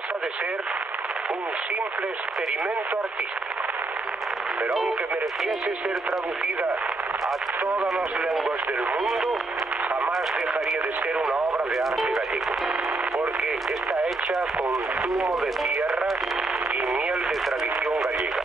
pasa de ser un simple experimento artístico. Pero aunque mereciese ser traducida a todas las lenguas del mundo, jamás dejaría de ser una obra de arte gallego, porque está hecha con zumo de tierra y miel de tradición gallega.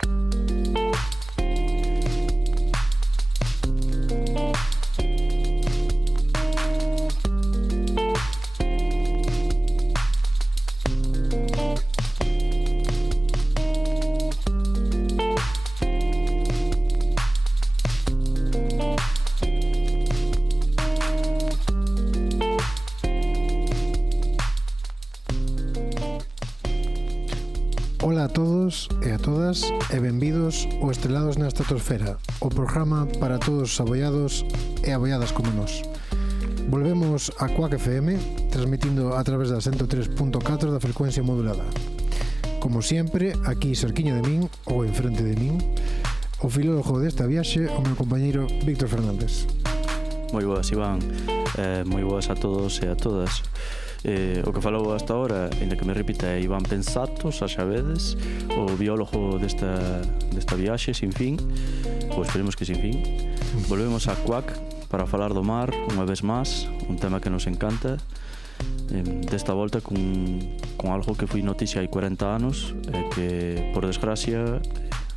Ola a todos e a todas e benvidos ao Estrelados na Estratosfera, o programa para todos os abollados e abolladas como nós. Volvemos a Quack FM, transmitindo a través da 103.4 da frecuencia modulada. Como sempre, aquí cerquiño de min, ou enfrente de min, o filólogo desta viaxe, o meu compañeiro Víctor Fernández. Moi boas, Iván, moi boas a todos e a todas. O que falou hasta ahora, ainda que me repita, é Iván Pensato, xa sabedes, o biólogo desta viaxe sin fin, ou esperemos que sin fin. Volvemos a Quack para falar do mar unha vez máis, un tema que nos encanta, desta volta con algo que foi noticia hai 40 anos e que, por desgracia,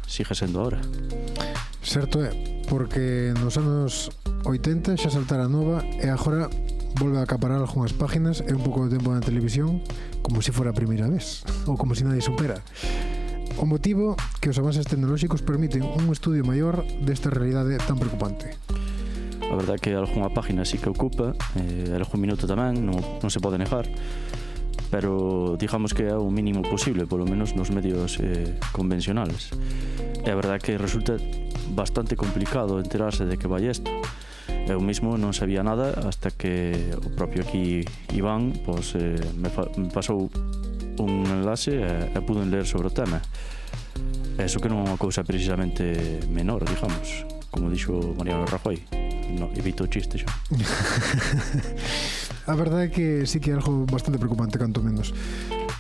sigue sendo ahora. Certo é, porque nos anos 80 xa saltara nova e agora volve a acaparar algunhas páginas e un pouco de tempo na televisión como se fora a primeira vez ou como se nadie supera. O motivo que os avances tecnolóxicos permiten un estudio maior desta realidade tan preocupante. A verdade é que algunha página sí que ocupa, algún minuto tamén, non se pode negar, pero digamos que é o mínimo posible, polo menos nos medios convencionales. E a verdade é que resulta bastante complicado enterarse de que vai isto. Eu mismo non sabía nada hasta que o propio aquí Iván me pasou un enlace e pude ler sobre o tema. Eso que non é unha cousa precisamente menor, digamos, como dixo Mariano Rajoy. No, evito o chiste xa. A verdade é que sí que é algo bastante preocupante, canto menos,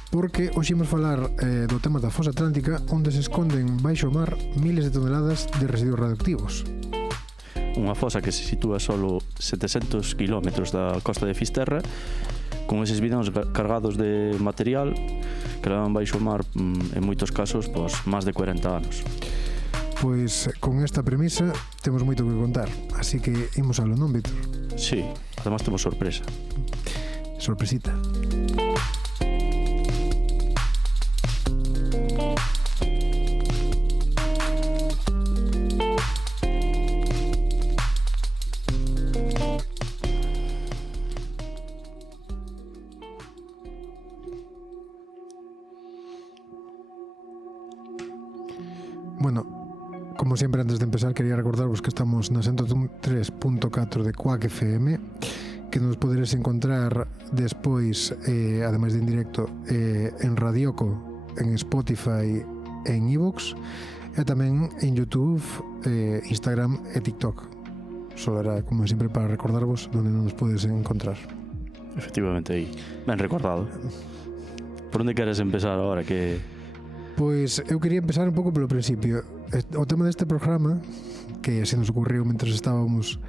porque hoxe imos falar do tema da fosa atlántica, onde se esconden baixo o mar miles de toneladas de residuos radioactivos. Unha fosa que se sitúa solo 700 km da costa de Fisterra, con eses bidóns cargados de material que levan baixo o mar en moitos casos máis de 40 anos. Pois con esta premisa temos moito que contar, así que imos algo, non, Víctor? Sí, además temos sorpresa. Sorpresita. Bueno, como sempre, antes de empezar, quería recordarvos que estamos na 103.4 de Quack FM, que nos poderes encontrar despois, ademais de en directo, en Radioco, en Spotify, en iVoox, e tamén en YouTube, Instagram e TikTok. Só era, como sempre, para recordarvos onde non nos podes encontrar. Efectivamente, aí. Ben recordado. Por onde queres empezar agora? Que... Pois eu quería empezar un pouco polo principio. O tema deste programa, que se nos ocurriu mentre estábamos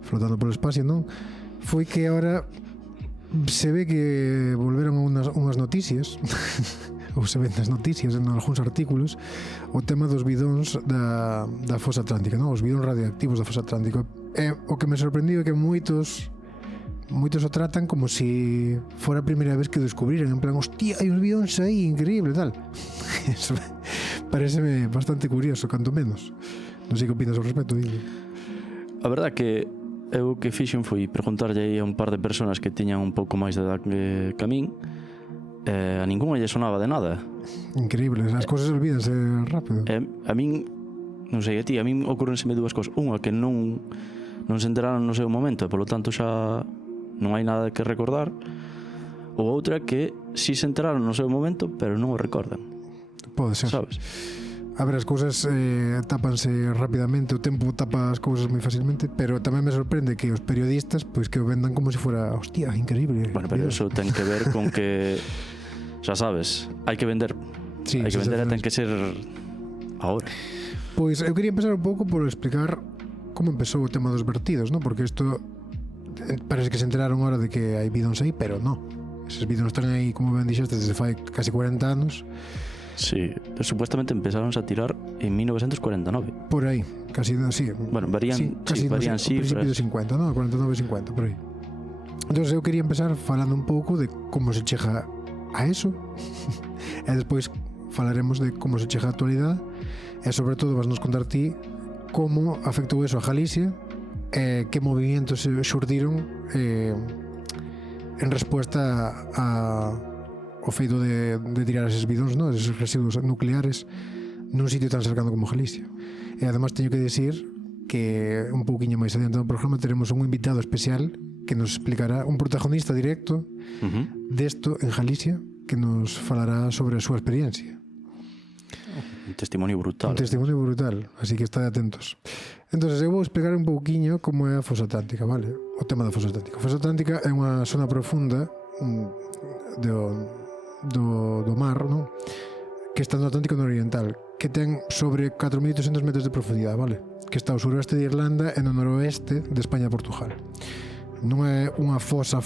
flotando polo espacio, non? Foi que agora se ve que volveron unhas noticias ou se ven nas noticias en algúns artículos o tema dos bidóns da fosa atlántica, non? Os bidóns radioactivos da fosa atlántica. E o que me sorprendiu é que moitos o tratan como si fora a primeira vez que o descubriran, en plan, hostia, hai uns bidóns aí, increíble, tal. Eso pareceme bastante curioso, canto menos. Non sei que opinas ao respecto, Dile. A verdade que eu o que fixen foi preguntarlle a un par de personas que tiñan un pouco máis de edad que a min, a ninguna lle sonaba de nada. Increíble, as cousas olvídanse rápido. A min, non sei, a ti, a min ocurrenseme dúas cousas. Unha, que non se enteraron no seu momento, e polo tanto xa non hai nada que recordar. Ou outra, que si se enteraron no seu momento, pero non o recordan. Pode ser. Sabes? A ver, as cousas tápanse rapidamente, o tempo tapa as cousas moi facilmente, pero tamén me sorprende que os periodistas pois que o vendan como se fora, hostia, increíble. Bueno, pero eso ten que ver con que xa sabes, hai que vender. Sí, Hai que vender e ten sensaciones. que ser agora. Pois eu quería empezar un pouco por explicar como empezou o tema dos vertidos, ¿no? Porque isto parece que se enteraron ahora de que hai bidóns aí, pero no. Eses bidóns están aí, como ben dixeste, desde fai casi 40 anos. Sí, supuestamente empezáronse a tirar en 1949. Por aí, casi, sí. Bueno, varían, casi, varían no sé, ao principio de cifras. 50, ¿no? 49 50, por aí. Entón eu quería empezar falando un pouco de como se chega a eso e despois falaremos de como se chega a actualidade e sobre todo vas nos contar ti como afectou eso a Galicia e que movimentos xurdiron en resposta ao feito de tirar eses bidóns, ¿no? Eses residuos nucleares nun sitio tan cercano como Galicia. E además teño que decir que un pouquiño máis adiante do programa teremos un invitado especial que nos explicará, un protagonista directo desto en Galicia, que nos falará sobre a súa experiencia. Un testimonio brutal. Un testimonio brutal, así que estad atentos. Entonces eu vou explicar un pouquiño como é a Fosa Atlántica, vale? O tema da Fosa Atlántica. A Fosa Atlántica é unha zona profunda do mar, non? Que está no Atlántico Nororiental, que ten sobre 4.800 metros de profundidade, vale? Que está ao suroeste de Irlanda e no noroeste de España e Portugal. Non é unha fosa,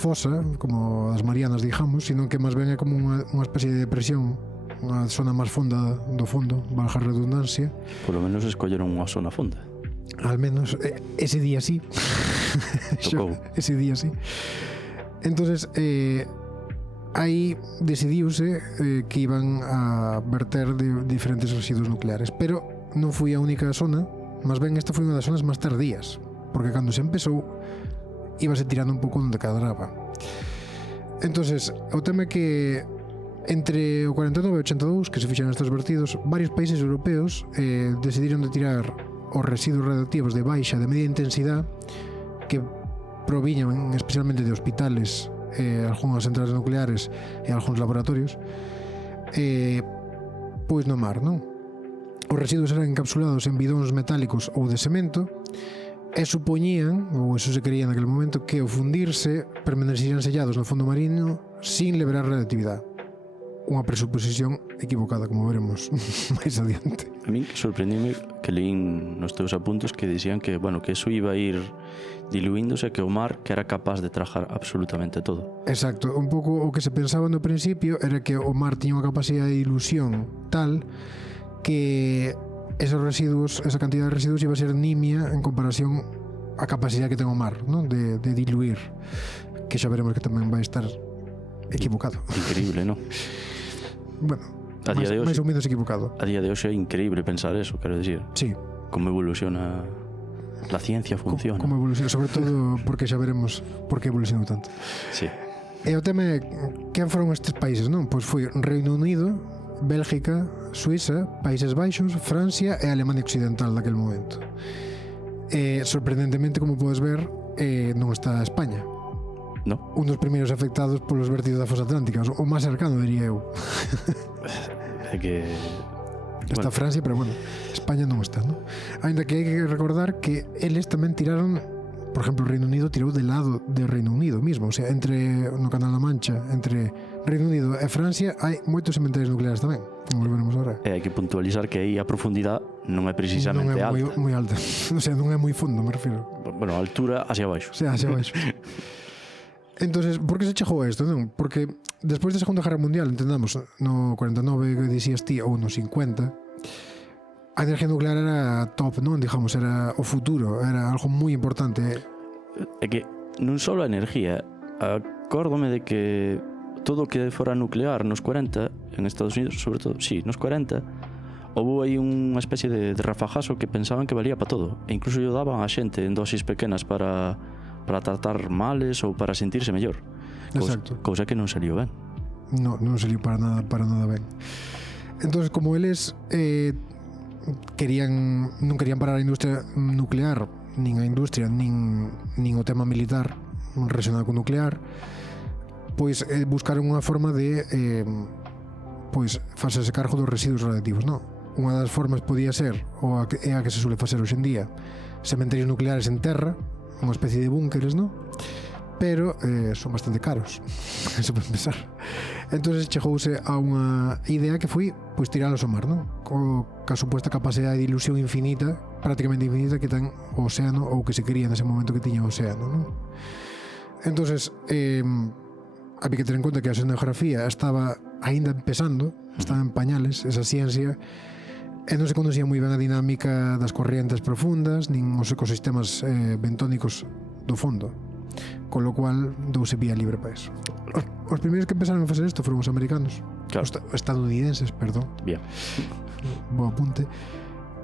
como as Marianas, digamos, sino que máis ben é como unha especie de depresión, unha zona máis fonda do fondo, valga a redundancia. Por lo menos escolleron unha zona fonda. Al menos ese día sí. Tocou. Ese día sí. Entonces aí decidiuse que iban a verter de diferentes residuos nucleares, pero non foi a única zona, máis ben esta foi unha das zonas máis tardías, porque cando se empezou íbase tirando un pouco onde cadraba. Entonces, o tema é que entre o 49 e o 82 que se fixeron estes vertidos, varios países europeos decidiron de tirar os residuos radioactivos de baixa e de media intensidade que proviñan especialmente de hospitales, algunhas centrales nucleares e algúns laboratorios, pois no mar, non? Os residuos eran encapsulados en bidóns metálicos ou de cemento e supoñían, ou eso se creía naquele momento, que ao fundirse permanecerían sellados no fondo marino sin liberar radioactividade. Unha presuposición equivocada, como veremos máis adiante. A min sorprendíme que leín nos teus apuntos que dicían que, bueno, que eso iba a ir diluíndose, que o mar que era capaz de tragar absolutamente todo. Exacto, un pouco o que se pensaba no principio era que o mar tiña unha capacidade de ilusión tal que esos residuos, esa cantidad de residuos iba a ser nimia en comparación á capacidade que ten o mar, non? De diluir, que xa veremos que tamén vai estar equivocado. Increíble, non? Bueno, A día de hoxe- máis ou menos equivocado. A día de hoxe é increíble pensar eso, quero decir, Sí, como evoluciona la ciencia, funciona. como evoluciona, sobre todo porque xa veremos por que evolucionou tanto. Sí. E o tema é quen foron estes países, non? Pois foi Reino Unido, Bélgica, Suiza, Países Baixos, Francia e Alemania Occidental daquel momento. E sorprendentemente, como podes ver, non está España. No? Un dos primeiros afectados polos vertidos da Fosa Atlántica, o máis cercano, diría eu. É que... Está Bueno, Francia, pero bueno, España non está, non? Ainda que hai que recordar que eles tamén tiraron, por exemplo, o Reino Unido tirou del lado de Reino Unido mismo, o sea, entre no Canal da Mancha, entre Reino Unido e Francia hai moitos cementerios nucleares tamén, como veremos agora. hai que puntualizar que aí a profundidade non é Non precisamente é alta. moi alta, o sea, non é moi fondo, me refiro. Bueno, a altura hacia O baixo. sea, hacia baixo. Entonces, por que se chegou a isto, non? Porque despois da Segunda Guerra Mundial, entendamos, no 49 que dicías ti, ou no 50, a energía nuclear era top, non? Digamos, era o futuro, era algo moi importante. É que non só a energía, acórdome de que todo o que fora nuclear nos 40 en Estados Unidos, sobre todo, sí, nos 40 houve aí unha especie de rafagazo que pensaban que valía para todo e incluso lle daban a xente en dosis pequenas para tratar males ou para sentirse mellor. Exacto. Cousa que non salió ben. Non saliu para nada ben. Entonces, como eles non querían parar a industria nuclear, nin a industria, nin o tema militar relacionado con nuclear, pois buscaron unha forma de pois facerse cargo dos residuos radioactivos, non? Unha das formas podía ser, é a que se suele facer hoxe en día, cementerios nucleares en terra, unha especie de búnkeres, non? pero son bastante caros. Eso para empezar. Entonces chegouse a unha idea que foi pois tiralos ao mar, non? Ca suposta capacidade de ilusión infinita, prácticamente infinita, que ten o océano, ou que se quería nese momento que tiña o océano, non? Entonces había que ter en conta que a oceanografía estaba aínda empezando, estaba en pañales esa ciencia, e non se conocía moi ben a dinámica das corrientes profundas nin os ecosistemas bentónicos do fondo, con lo cual douse vía libre para eso. Os primeiros que empezaron a facer isto foron os americanos, Claro. os estadounidenses, perdón. Bien. Bo apunte.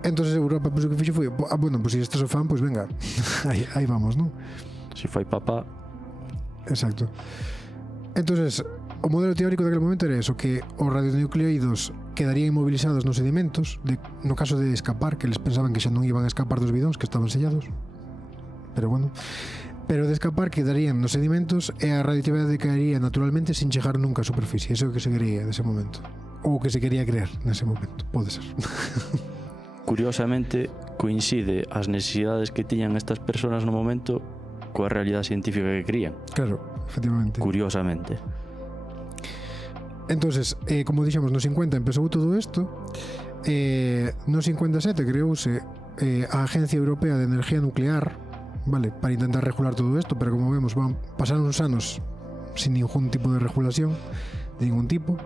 Entonces Europa, pois o que fixo foi, bueno, pois se estás o fan, pois venga, aí vamos, non? Si fai papá, Exacto. Entonces, o modelo teórico daquele momento era eso, que os radionucleidos quedarían inmovilizados nos sedimentos, no caso de escapar, que eles pensaban que xa non iban a escapar dos bidóns, que estaban sellados, pero bueno, pero de escapar quedarían nos sedimentos e a radioactividade caería naturalmente sin chegar nunca á superficie. Eso é o que se quería nese momento, ou o que se quería creer nese momento, pode ser. curiosamente, coincide as necesidades que tiñan estas persoas no momento coa realidade científica que querían. Claro, efectivamente. Curiosamente. Entonces, como dixemos, no 50 empezou todo isto, no 57 creouse a Agencia Europea de Energía Nuclear, vale, para intentar regular todo isto, pero como vemos, pasaron uns anos sin ningún tipo de regulación, de ningún tipo.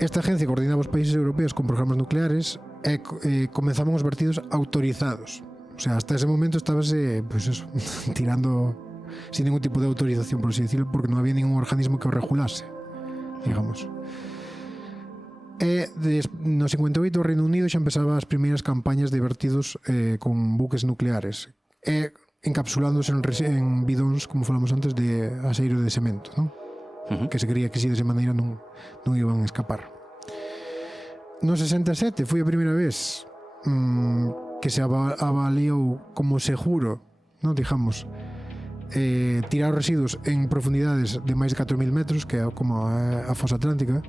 Esta agencia coordinaba os países europeos con programas nucleares e comenzaban os vertidos autorizados. O sea, hasta ese momento estábase, pues eso, tirando sin ningún tipo de autorización, por así decirlo, porque non había ningún organismo que o regulase, digamos. E no 58 o Reino Unido xa empezaba as primeiras campañas de vertidos con buques nucleares e encapsulándose en bidóns, como falamos antes, de aceiro de cemento, non? Que se creía que si desa maneira non iban a escapar. No 67 foi a primeira vez que se avaliou como seguro, non, digamos, tirar os residuos en profundidades de máis de 4.000 metros, que é como a fosa atlántica.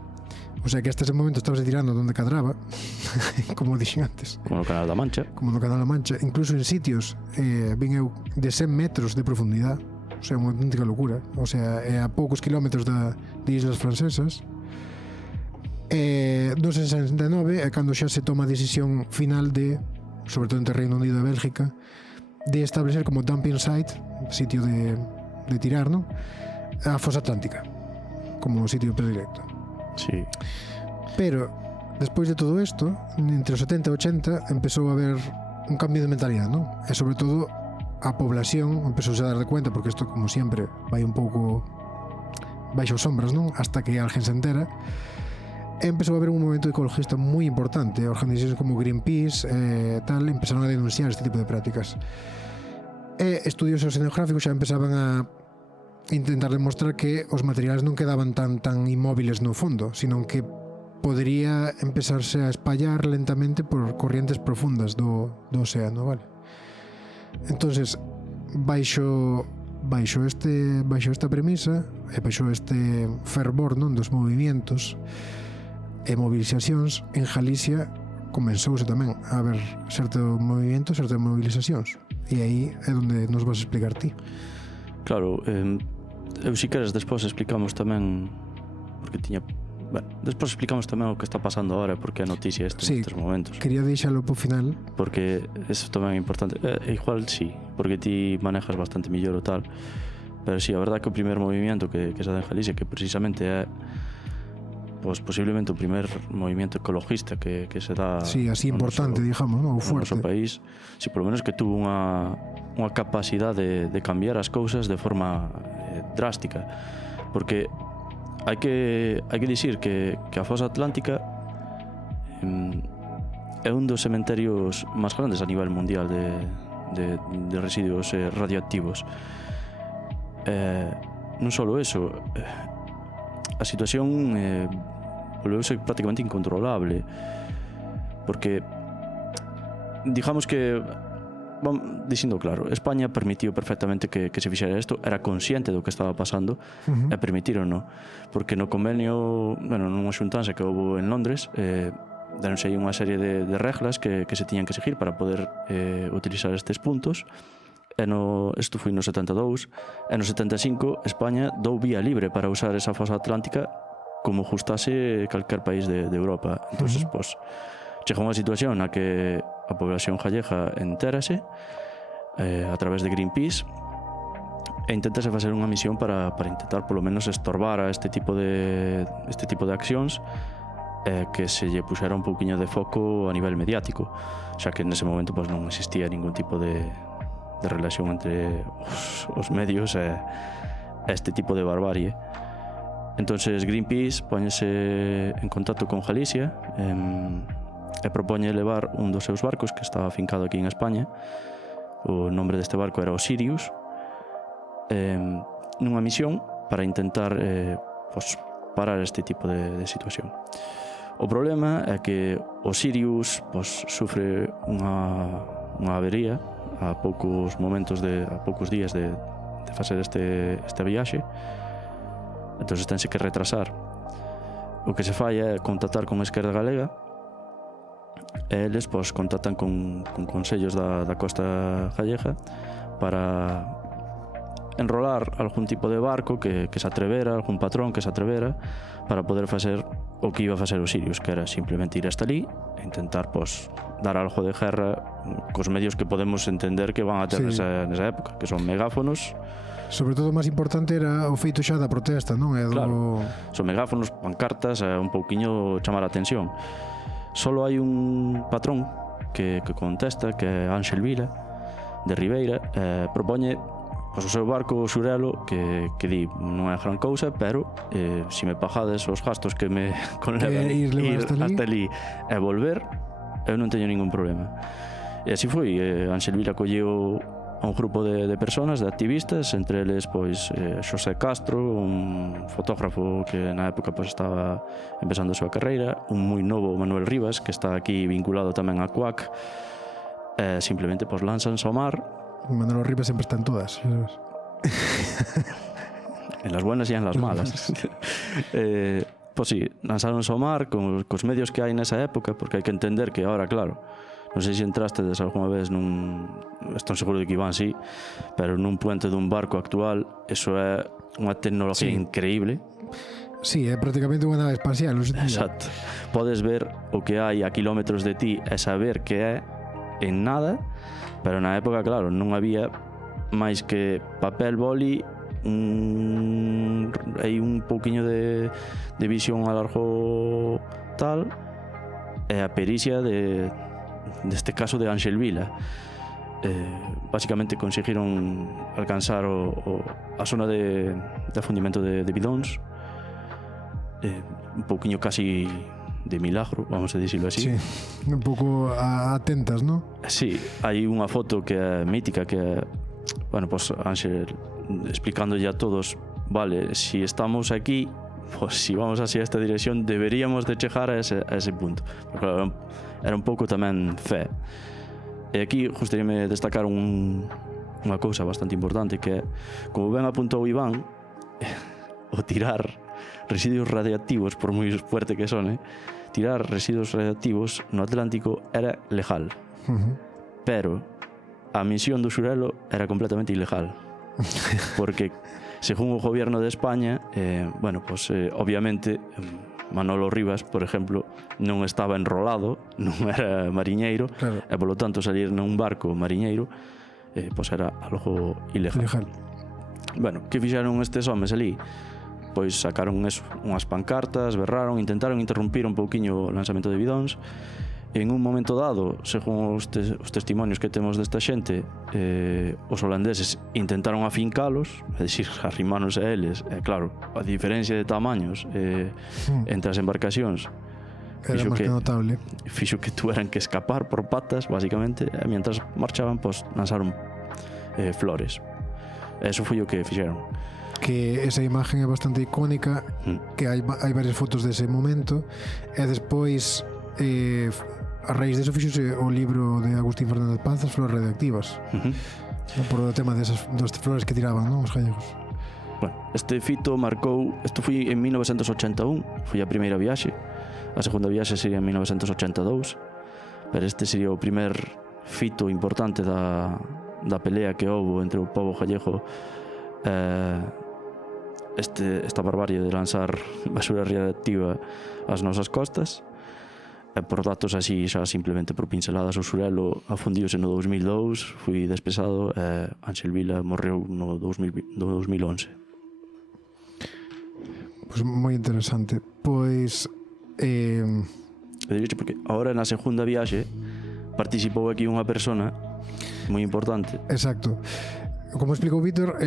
O sea que hasta ese momento estabas tirando donde cadraba, como dixen antes, Como no Canal da Mancha. como no Canal da Mancha, incluso en sitios vin eu de 100 metros de profundidade. O sea, unha auténtica locura. O sea, a poucos kilómetros de islas francesas. No 69 é cando xa se toma a decisión final de, sobre todo entre Reino Unido e Bélgica, de establecer como dumping site, sitio de tirar, ¿no?, a fosa atlántica como sitio predilecto. Sí. Pero despois de todo isto, entre os 70 e 80 empezou a haber un cambio de mentalidade, ¿no? E sobre todo a población empezou a dar de cuenta, porque isto, como sempre, vai un pouco baixo sombras, non? Hasta que alguén se entera. E empezou a haber un movimento ecologista moi importante. Organizacións como Greenpeace tal empezaron a denunciar este tipo de prácticas. E estudios oceanográficos xa empezaban a intentar demostrar que os materiais non quedaban tan inmóviles no fondo, sino que podería empezarse a espallar lentamente por corrientes profundas do océano, vale? Entonces, baixo esta premisa e baixo este fervor, non, dos movimentos e movilizacións, en Galicia comenzouse tamén a haber certo movimento, certas movilizacións, e aí é onde nos vas a explicar ti. Claro, eu si queres despois explicamos tamén, porque tiña, bueno, despois explicamos tamén o que está pasando agora, porque é noticia estes momentos. Quería deixalo po final, porque eso tamén é importante. Igual sí, porque ti manejas bastante millor o tal, pero sí, a verdad que o primer movimento que se dá en Galicia, que precisamente é pues posiblemente o primer movimento ecologista que se dá, sí, así importante, digamos, ¿no? O fuerte. No noso país, si por lo menos que tuvo unha capacidade de cambiar as cousas de forma drástica, porque hai que dicir que a fosa atlántica é un dos cementerios máis grandes a nivel mundial de residuos radioactivos. Non só eso, a situación volveuse prácticamente incontrolable, porque digamos que, dicindo claro, España permitiu perfectamente que se fixera isto, era consciente do que estaba pasando, e permitirono, porque no convenio, bueno, nunha xuntanza que houve en Londres, deronse aí unha serie de reglas que se tiñan que seguir para poder utilizar estes puntos, isto foi no 72, e no 75 España dou vía libre para usar esa fosa atlántica como gustase calquer país de Europa. Entonces, pois, chega unha situación na que a población gallega entérase a través de Greenpeace e intentase facer unha misión para intentar polo menos estorbar a este tipo de accións que se lle puxera un pouquiño de foco a nivel mediático, xa que nese momento pois, non existía ningún tipo de relación entre os medios e este tipo de barbarie. Entonces Greenpeace póñese en contacto con Galicia e propone levar un dos seus barcos que estaba afincado aquí en España. O nombre deste barco era o Sirius, nunha misión para intentar parar este tipo de situación. O problema é que o Sirius sufre unha avería a poucos días de facer este viaxe. Entón tense que retrasar. O que se fai é contactar con Esquerda Galega e eles contactan con consellos da costa gallega para enrolar algún tipo de barco que se atrevera, algún patrón que se atrevera para poder facer o que iba a facer o Sirius, que era simplemente ir hasta ali e intentar dar algo de guerra cos medios que podemos entender que van a ter nesa época, que son megáfonos. Sobre todo o máis importante era o feito xa da protesta, non? Claro, son megáfonos, pancartas, un pouquiño chamar a atención. Solo hai un patrón que contesta, que é Ángel Vila de Ribeira, propoñe o seu barco, o Xurelo, que di non é gran cousa, pero se me pagades os gastos que me conlevan ir hasta ali e volver, eu non teño ningún problema. E así foi. Ángel Vila colleu a un grupo de personas, de activistas, entre eles Xosé Castro, un fotógrafo que na época estaba empezando a súa carreira, un moi novo Manuel Rivas, que está aquí vinculado tamén a CUAC, simplemente lanzanse ao mar. Manuel Rivas sempre está en todas. En las buenas e en las malas. Sí, lanzáronse ao mar cos medios que hai nesa época, porque hai que entender que ahora, claro, non sei se entrastedes algunha vez estou seguro de que Iván sí, pero nun puente dun barco actual, eso é unha tecnología increíble. Sí, é prácticamente unha nave espacial. Exacto. Podes ver o que hai a kilómetros de ti e saber que é en nada, pero na época, claro, non había máis que papel, boli, hai un pouquiño de visión a largo tal, e a pericia deste caso de Ángel Vila. Básicamente conseguiron alcanzar a zona de afundimento de bidóns, un pouquiño casi de milagro, vamos a dicirlo así. Sí, un pouco atentas, non? Sí, hai unha foto que é mítica, que é, Ángel explicándolle a todos, vale, si estamos aquí, si vamos hacia esta dirección, deberíamos de chegar a ese punto. Porque, claro, era un pouco tamén fe. E aquí gustaríame destacar unha cousa bastante importante, que é, como ben apuntou Iván, o tirar residuos radiactivos, por moi fuerte que son, tirar residuos radiactivos no Atlántico era legal. Pero a misión do Xurelo era completamente ilegal. Porque, según o gobierno de España, obviamente, Manolo Rivas, por exemplo, non estaba enrolado, non era mariñeiro, claro. E polo tanto salir nun barco mariñeiro era algo ilegal. Que fixeron estes homes ali? Pois sacaron unhas pancartas, berraron, intentaron interrumpir un pouquiño o lanzamento de bidóns. En un momento dado, según os testimonios que temos desta xente, os holandeses intentaron afincalos, é dicir, arrimáronse a eles, e claro, a diferencia de tamaños entre as embarcacións era máis que notable. Fixo que tuveran que escapar por patas, basicamente, e mientras marchaban, lanzaron flores. Eso foi o que fixeron. Que esa imagen é bastante icónica, que hai varias fotos dese momento, e despois a raíz deso fixose o libro de Agustín Fernández Paz, As flores radioactivas, por o tema das flores que tiraban, non, os gallegos. Este fito marcou, isto foi en 1981, foi a primeira viaxe, a segunda viaxe sería en 1982, pero este sería o primer fito importante da da pelea que houbo entre o pobo gallego esta barbarie de lanzar basura radioactiva ás nosas costas, e por datos así xa simplemente por pinceladas, o Surelo afundiuse no 2002, fui despesado e Ángel Vila morreu no 2011. Pois moi interesante. Pois Diríxe porque agora na segunda viaxe participou aquí unha persona moi importante. exacto. Como explicou Víctor,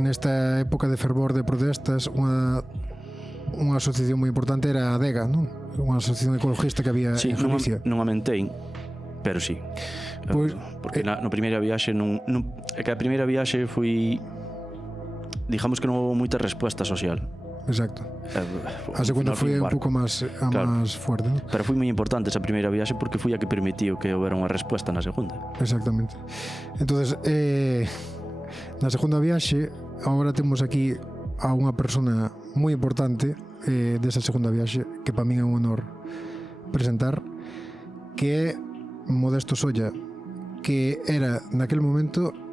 nesta época de fervor de protestas, unha asociación moi importante era a ADEGA, non? Unha asociación ecologista que había en Galicia. Non a mentei, pero sí. Pois, Porque na primeira viaxe é que a primeira viaxe foi, digamos que non houve moita resposta social. Exacto. A segunda foi un pouco máis fuerte, non? Pero foi moi importante esa primeira viaxe porque foi a que permitiu que houbera unha resposta na segunda. Exactamente. Entonces, na segunda viaxe, agora temos aquí a unha persona moi importante desa segunda viaxe, que para min é un honor presentar, que é Modesto Solla, que era naquel momento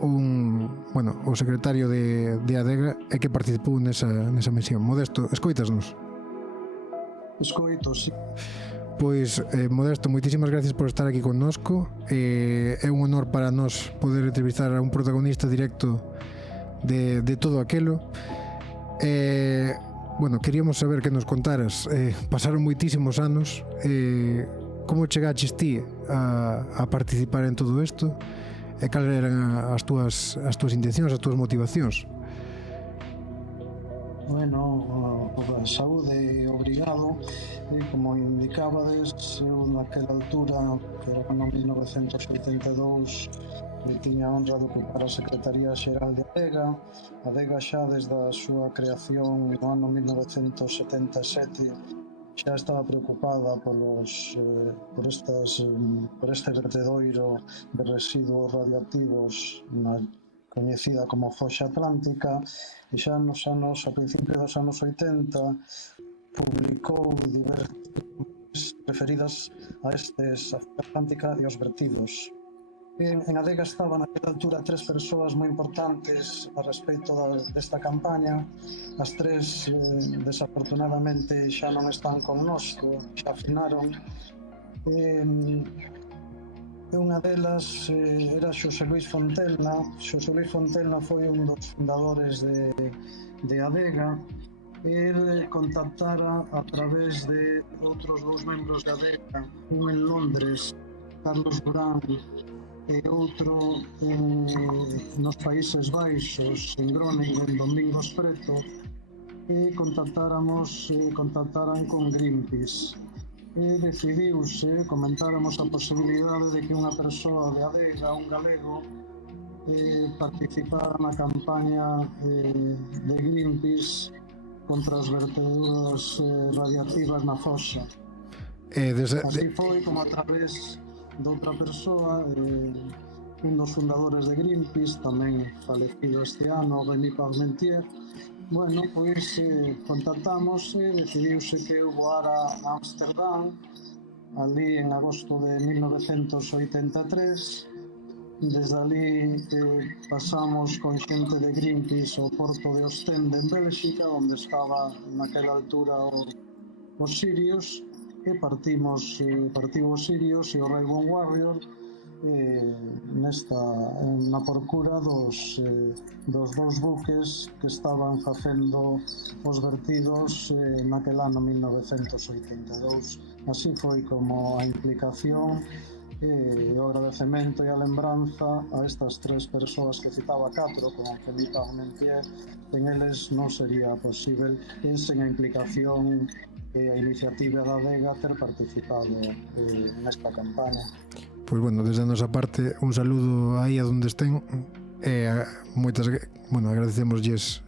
o secretario de ADEGA e que participou nesa misión. Modesto, escoitasnos? Escoito, sí. Pois, Modesto, moitísimas gracias por estar aquí connosco. É un honor para nós poder entrevistar a un protagonista directo de todo aquelo. Bueno, queríamos saber que nos contaras. Pasaron moitísimos anos. Como chegaches ti a participar en todo isto? E cal eran as túas intencións, as túas motivacións? Bueno, a saúde, obrigado. Como indicabades, eu naquela altura, que era no 1982, tiña a honra de ocupar a Secretaría Xeral de ADEGA. ADEGA xa desde a súa creación no ano 1977 xa estaba preocupada por este vertedoiro de residuos radioactivos coñecida como foxa atlántica, e xa a principios dos anos 80 publicou diversas referidas a foxa atlántica e os vertidos. En ADEGA estaban naquela altura 3 persoas moi importantes a respecto desta campaña. As 3 desafortunadamente xa non están connosco, xa finaron. Unha delas era Xosé Luis Fontelna. Xosé Luis Fontelna foi un dos fundadores de ADEGA. El contactara a través de outros 2 membros de ADEGA, un en Londres, Carlos Durán, e outro nos Países Baixos, en Groningen, Domingos Preto, e contactaran con Greenpeace. E decidiuse, comentáramos a posibilidade de que unha persoa de ADEGA, un galego, participara na campaña de Greenpeace contra as verteduras radiactivas na foxa. Así foi como a través de outra persoa, un dos fundadores de Greenpeace, tamén falecido este ano, René Parmentier. Bueno, pois contactamos e decidiuse que eu voara a Ámsterdam, ali en agosto de 1983. Desde ali pasamos con xente de Greenpeace ao porto de Ostende, en Bélxica, onde estaba naquela altura os Sirius, e partimos Sirius e o Rainbow Warrior na procura dos 2 buques que estaban facendo os vertidos naquel ano 1982. Así foi como a implicación e o agradecemento e a lembranza a estas 3 persoas que citaba 4, como Felipe Armentier. En eles non sería posible sen a implicación e a iniciativa da ADEGA ter participado nesta campaña. Pois bueno, desde a nosa parte, un saludo aí a donde estén. Agradecemosles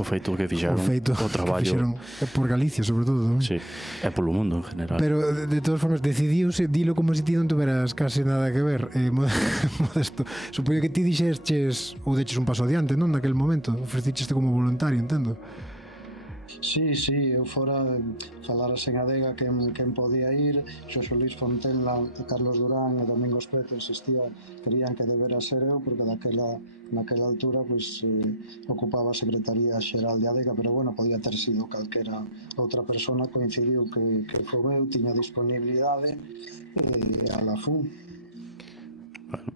o feito que fixeron, o traballo que fixeron por Galicia, sobre todo, non? Sí, e polo mundo en general. Pero de todas formas decidiuse dilo como se ti non tuveras casi nada que ver. Modesto, supoño que ti dixestes ou deches un paso adiante, non, naquel momento ofrecicheste como voluntario, entendo. Sí, eu fora falar sen adega quen podía ir, Xosé Luis Fontenla, Carlos Durán e Domingos Preto querían que debera ser eu, porque naquela altura ocupaba a Secretaría Xeral de Adega, pero bueno, podía ter sido calquera outra persona, coincidiu que foi eu, tiña disponibilidade e a la fun. Bueno,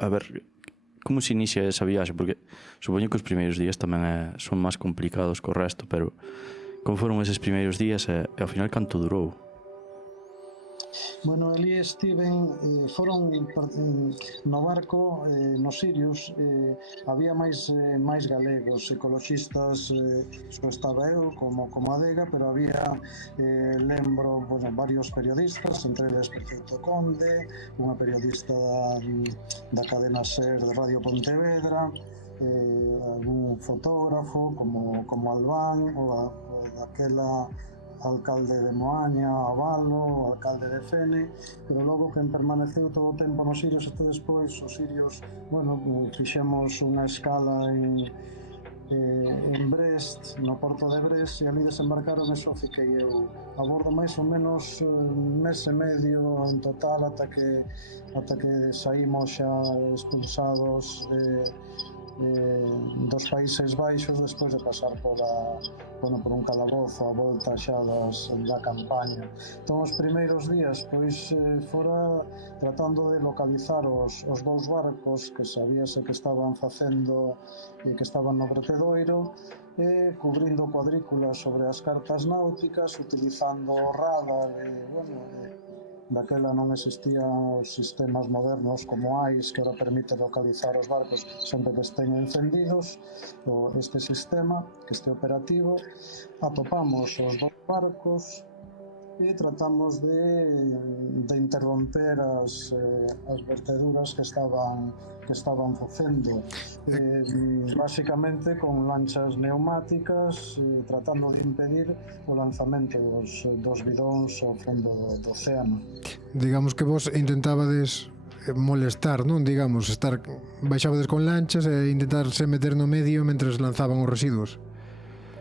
a ver, como se inicia esa viaxe? Porque supoño que os primeiros días tamén son máis complicados co resto, pero como foron eses primeiros días e ao final canto durou? Bueno, ali foron no barco, no Sirius, había máis galegos, ecologistas, só estaba eu como adega, pero había, lembro, varios periodistas, entre eles Perfecto Conde, unha periodista da cadena SER de Radio Pontevedra, algún fotógrafo como Albán, ou daquela alcalde de Moaña, Avalo, o alcalde de Fene, pero logo quen permaneceu todo o tempo nos Sirius, e despois os Sirius, fixemos unha escala en Brest, no porto de Brest, e ali desembarcaron e só fiquei eu a bordo máis ou menos mes e medio en total ata que saímos xa expulsados dos Países Baixos despois de pasar por un calabozo a volta xa da campaña. Entón os primeiros días fora tratando de localizar os dous barcos que sabíase que estaban facendo e que estaban no vertedoiro, cubrindo cuadrículas sobre as cartas náuticas, utilizando o radar, daquela non existían os sistemas modernos como AIS, que ahora permite localizar os barcos sempre que estén encendidos. Este sistema, que este operativo, atopamos os dous barcos e tratamos de interromper as verteduras que estaban facendo, basicamente con lanchas neumáticas, tratando de impedir o lanzamento dos bidóns ao fondo do océano. Digamos que vos intentabades molestar, non? Digamos, baixabades con lanchas e intentarse meter no medio mentres lanzaban os residuos.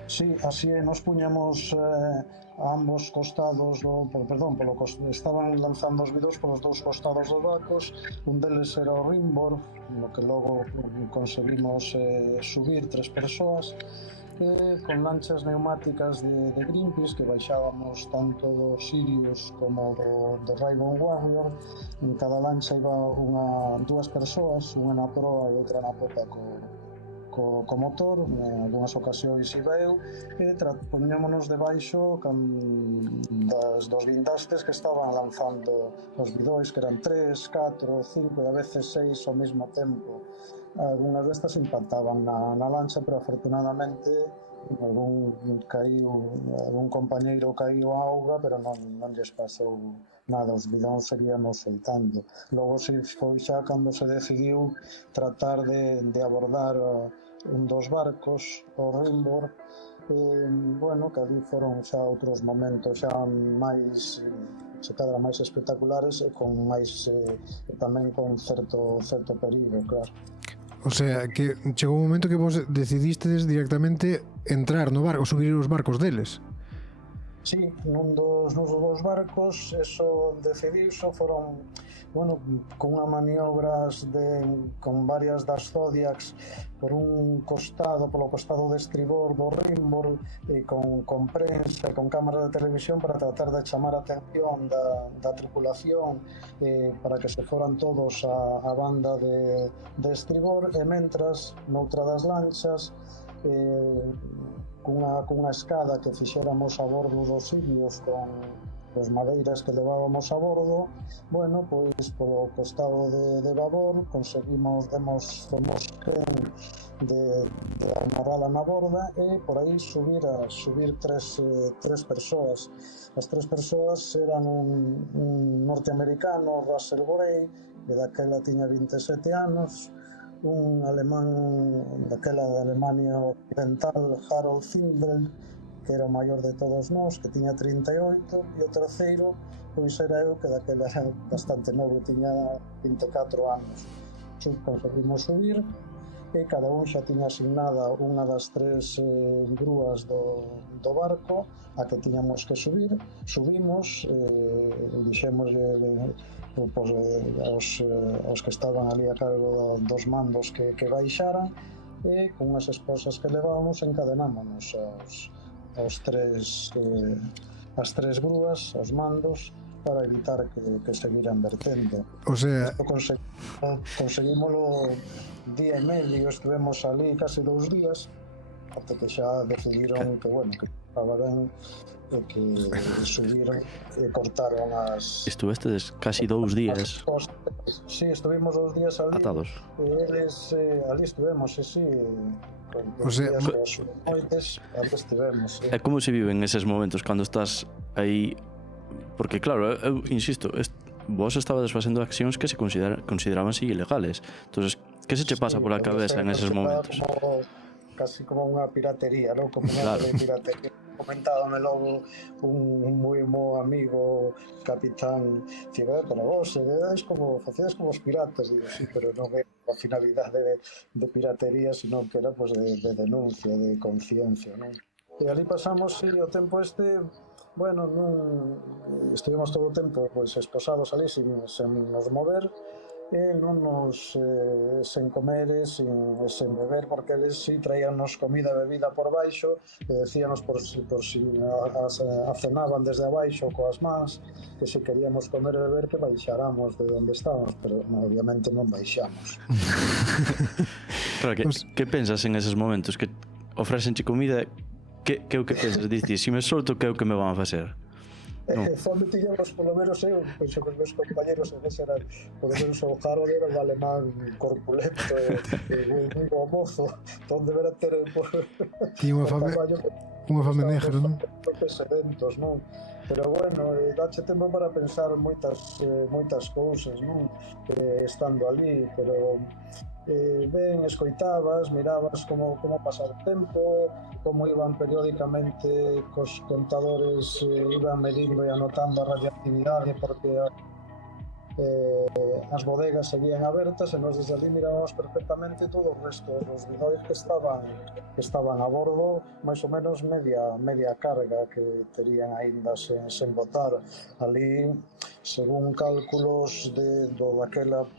Sí, así nos puñamos a ambos costados estaban lanzando os bidóns polos dous costados dos barcos. Un deles era o Rimbor, no que logo conseguimos subir 3 persoas, con lanchas neumáticas de Greenpeace, que baixábamos tanto do Sirius como do Rainbow Warrior. En cada lancha iba dúas persoas, unha na proa e outra na popa co motor. En algunhas ocasións iba eu, e poñámonos debaixo dos guindastes que estaban lanzando os bidóis, que eran 3, 4, 5 e a veces 6 ao mesmo tempo. Algunhas destas impactaban na lancha, pero afortunadamente algún compañeiro caíu á auga, pero non lles pasou nada, os bidóns seguíamos soltando. Logo foi xa cando se decidiu tratar de abordar un dos barcos, o Rimbor, que ali foron xa outros momentos xa máis espectaculares e tamén con certo perigo, claro. O sea, que chegou un momento que vos decidistes directamente entrar no barco, subir os barcos deles. Sí, nun dos barcos, eso decidiuso, foron, con unha maniobras con varias das Zodiacs polo costado de estribor do Rimbor, con prensa e con cámaras de televisión para tratar de chamar a atención da tripulación, para que se foran todos a banda de estribor, e mentras, noutra das lanchas, cunha escada que fixéramos a bordo dos Sirius con os madeiras que levábamos a bordo, polo costado de babor demos de amarrala na borda e por aí subir tres persoas. As 3 persoas eran un norteamericano, Russell Gray, que daquela tiña 27 anos, un alemán daquela de Alemania Occidental, Harold Zindel, que era o maior de todos nós, que tiña 38, e o terceiro era eu, que daquela era bastante novo, tiña 24 anos. Conseguimos subir e cada un xa tiña asignada unha das 3 grúas do barco a que tiñamos que subir. Subimos, dixémoslle aos que estaban ali a cargo dos mandos que baixaran, e con unhas esposas que levábamos encadenámonos as 3 grúas, aos mandos, para evitar que seguiran vertendo. O sea, conseguímoslo día e medio, estivemos ali casi 2 días, até que xa decidiron que, bueno, que estaba ben, e que subiron e cortaron as... Estuvestes casi 2 días Sí, estuvimos 2 días ali. atados. E eles, ali estivemos, sí, O sea, os noites, ali estivemos, sí. E como se viven eses momentos cando estás aí? Porque claro, eu insisto, vos estabades facendo accións que se consideraban ilegales. Entonces, que se che pasa pola cabeza en eses momentos? Casi como unha piratería, non? Como unha Claro. piratería. Comentábame logo un moi bo amigo, capitán, pero vos facedes como os piratas, digo, sí, pero non é a finalidade de piratería, sino que era pues, de denuncia, de conciencia, non? E ali pasamos, sí, o tempo bueno, estivemos todo o tempo pues, esposados ali sen nos mover, e non nos sen comer e sen beber, porque eles si traíanos comida e bebida por baixo e decíanos por si acenaban desde abaixo coas mans, que se queríamos comer e beber que baixáramos de onde estábamos, pero obviamente non baixamos. Claro, que pensas en eses momentos? Que ofrecenche comida, que é o que pensas? Dices, se me solto, que é o que me van a facer? Fome tiñamos, polo menos eu, penso que os meus compañeros en ese eran, polo menos o Harold era un alemán corpulento e moi bo mozo, onde vera ter tiña unha fame negra, non? Sedentos, non? Pero bueno, dache tempo para pensar moitas cousas, non? Estando ali, pero ben, escoitabas, mirabas como pasar o tempo, como iban periódicamente cos contadores, iban medindo e anotando a radioactividade, porque as bodegas seguían abertas e nós desde ali mirábamos perfectamente todo o resto dos bidois que estaban a bordo, máis ou menos media carga que terían aínda sen botar. Ali, según cálculos daquela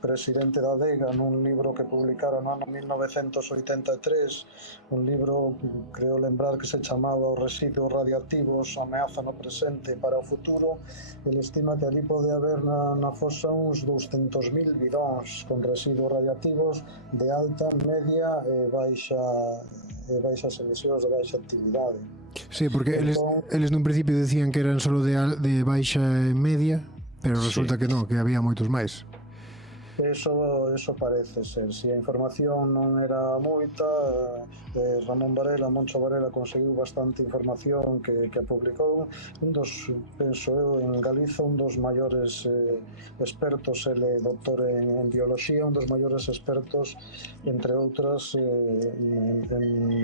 presidente da Adega, nun libro que publicara no ano 1983, un libro, creo lembrar, que se chamaba Os residuos radioactivos, ameaza no presente para o futuro, ele estima que ali pode haber na fosa uns 200.000 bidóns con residuos radioactivos de alta, media e baixas emisións, de baixa actividade. Sí, porque eles nun principio decían que eran solo de baixa e media, pero resulta que non, que había moitos máis. Eso parece ser. Si a información non era moita, Ramón Varela, Moncho Varela conseguiu bastante información que publicou. Penso eu, en Galiza, un dos maiores expertos, ele doutor en biología, un dos maiores expertos, entre outras, en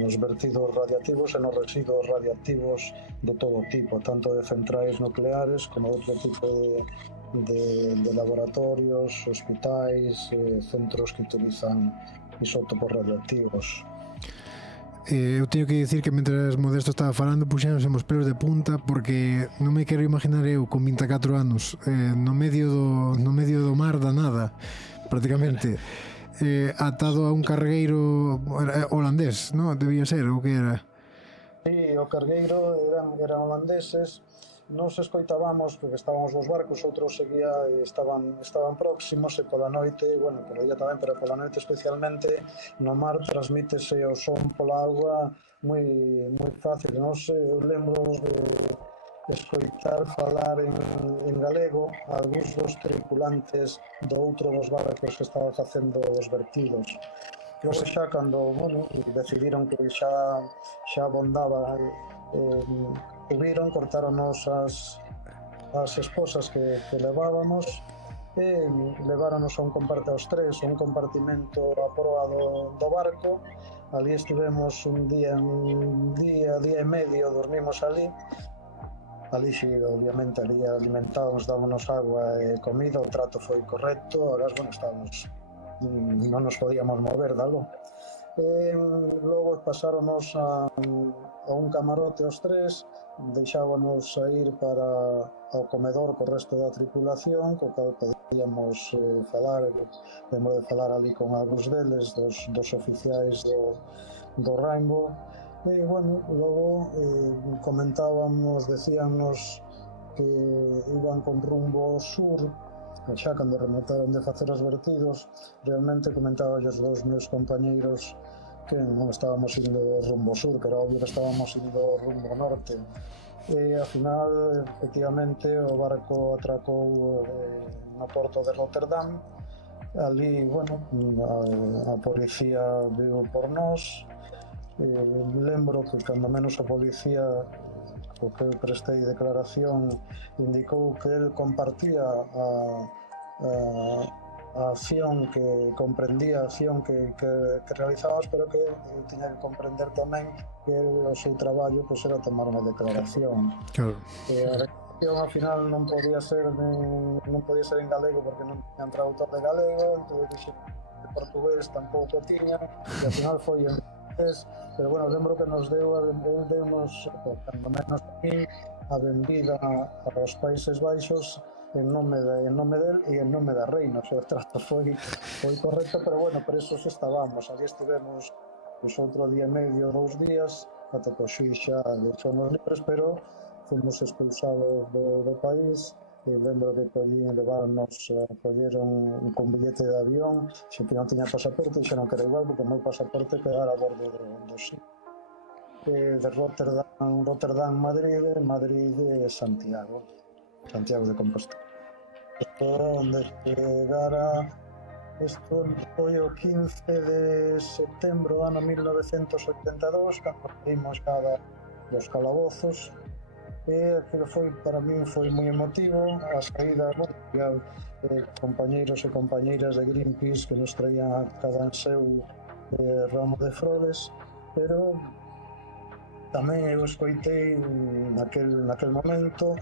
os vertidos radiactivos e nos residuos radiactivos de todo tipo, tanto de centrais nucleares como de outro tipo de laboratorios, hospitais, centros que utilizan isótopos radioactivos. Eu teño que dicir que mentre Modesto estaba falando puxéronse os pelos de punta, porque non me quero imaginar eu con 24 anos no medio do mar da nada, prácticamente, atado a un cargueiro holandés, non? Debía ser, ou que era? Sí, o cargueiro eran holandeses. Nos escoitábamos, porque estábamos dos barcos, outros seguía e estaban próximos, e pola noite, bueno, polo día tamén, pero pola noite especialmente, no mar transmítese o son pola agua moi fácil. Eu lembro de escoitar falar en galego a algúns dos tripulantes do outro dos barcos que estaban facendo os vertidos. Logo xa, cando, decidiron que xa abondaba, cortaronos as esposas que levábamos e leváronos a un compartimento a proa do barco. Ali estivemos un día e medio, dormimos ali. Ali, obviamente, ali alimentábamos, dábamos agua e comida, o trato foi correcto. Agora, estábamos non nos podíamos mover dalo. Logo pasáronos a un camarote os tres, deixábamos a ir para ao comedor co resto da tripulación, co cal podíamos falar, temos de falar ali con algúns deles, dos oficiais do Rainbow, e, bueno, logo comentábamos, decíannos que iban con rumbo ao sur, xa cando remataron de facer os vertidos, realmente comentaba os dous meus compañeiros que non estábamos indo rumbo sur, que era obvio que estábamos indo rumbo norte. E, ao final, efectivamente, o barco atracou no porto de Rotterdam. Ali, bueno, a policía viu por nós. Lembro que, cando menos, a policía, o que eu prestei declaración, indicou que el compartía a acción, que comprendía a acción que realizábamos, pero que eu tiña que comprender tamén que o seu traballo pues, era tomar unha declaración. Claro. A declaración ao final non podía ser en galego porque non tiñan traductor de galego, entón dixe de portugués tampouco tiña, e ao final foi en francés, pero bueno, lembro que nos deu-nos, cando menos a mí, a benvida aos Países Baixos en nome del e en nome da reina. O sea, o trato foi correcto, pero bueno, por eso estábamos. Ali estivemos pues, outro día e medio, 2 días, ata que o xuiz xa deixounos libres, pero fomos expulsados do país. E lembro que colleron con billete de avión, xe que non tiña pasaporte, e xa non quera igual, porque o meu pasaporte quedara a bordo do xip. De Rotterdam, Madrid e Santiago de Compostela. Onde chegara, isto foi o 15 de setembro do ano 1982, cando saímos cada dos calabozos, e aquilo foi, para min, foi moi emotivo. A saída, había compañeiros e compañeiras de Greenpeace que nos traían a cada seu ramo de flores, pero tamén eu escoitei naquel momento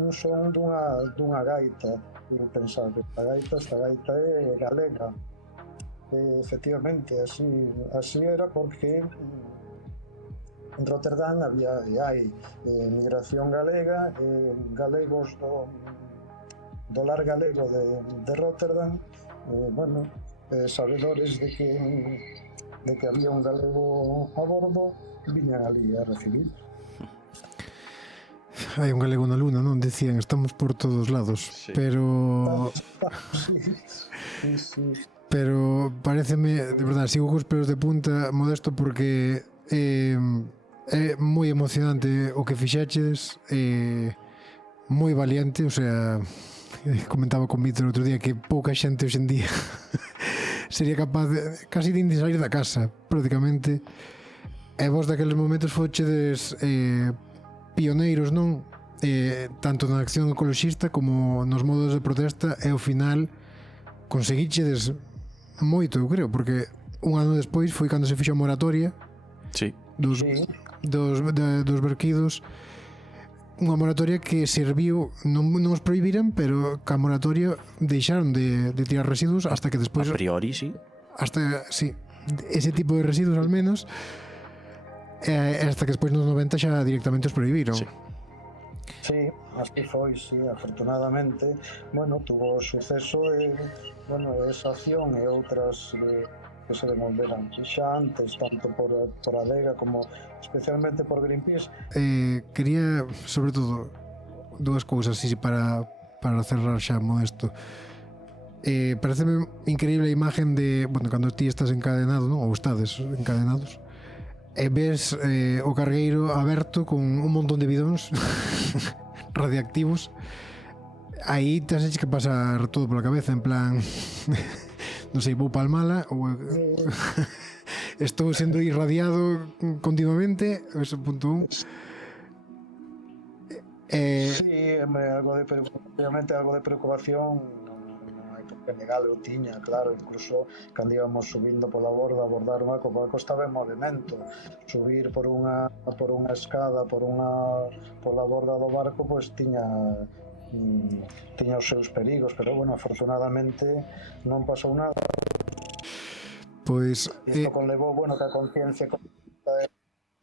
un son dunha gaita, e pensaba que esta gaita é galega. Efectivamente, así era, porque en Rotterdam hai migración galega, galegos do lar galego de Rotterdam, bueno, sabedores de que había un galego a bordo, viñan ali a recibir. Hai un galego na luna, non? Decían, estamos por todos lados, sí. Pero... Sí. Pero pareceme, de verdade, sigo cos pelos de punta, Modesto, porque é moi emocionante o que fixeches, moi valiente, o sea, comentaba con Víctor outro día que pouca xente hoxe en día sería capaz casi de sair da casa, prácticamente. E vos daqueles momentos fochedes pioneiros, non? Tanto na acción ecoloxista como nos modos de protesta, e ao final conseguichedes moito, eu creo, porque un ano despois foi cando se fixo a moratoria, sí, dos verquidos, unha moratoria que serviu, non os prohibiran, pero que a moratoria deixaron de tirar residuos hasta que despois, a priori, sí, hasta, sí, ese tipo de residuos al menos, hasta que despois nos 90 xa directamente os prohibiron. Sí, así foi, sí, afortunadamente. Bueno, tuvo suceso e, bueno, esa acción e outras que se devolveran xa antes, tanto por ADEGA como especialmente por Greenpeace. Quería, sobre todo, dúas cousas así para cerrar xa, Modesto. Pareceme increíble a imagen de, bueno, cando ti estás encadenado, non? Ou estades encadenados, e ves o cargueiro aberto con un montón de bidóns radiactivos. Aí te has hecho que pasar todo pola cabeza, en plan non sei, vou palmala ou estou sendo irradiado continuamente, ese punto 1. Sí, obviamente algo de preocupación non hai por que negar, eu tiña, claro, incluso cando íbamos subindo pola borda a abordar un barco, o barco estaba en movimento, subir por unha escada pola borda do barco, pois tiña tiña os seus perigos, pero bueno, afortunadamente non pasou nada. Pois Isto conlevou, bueno, que a conciencia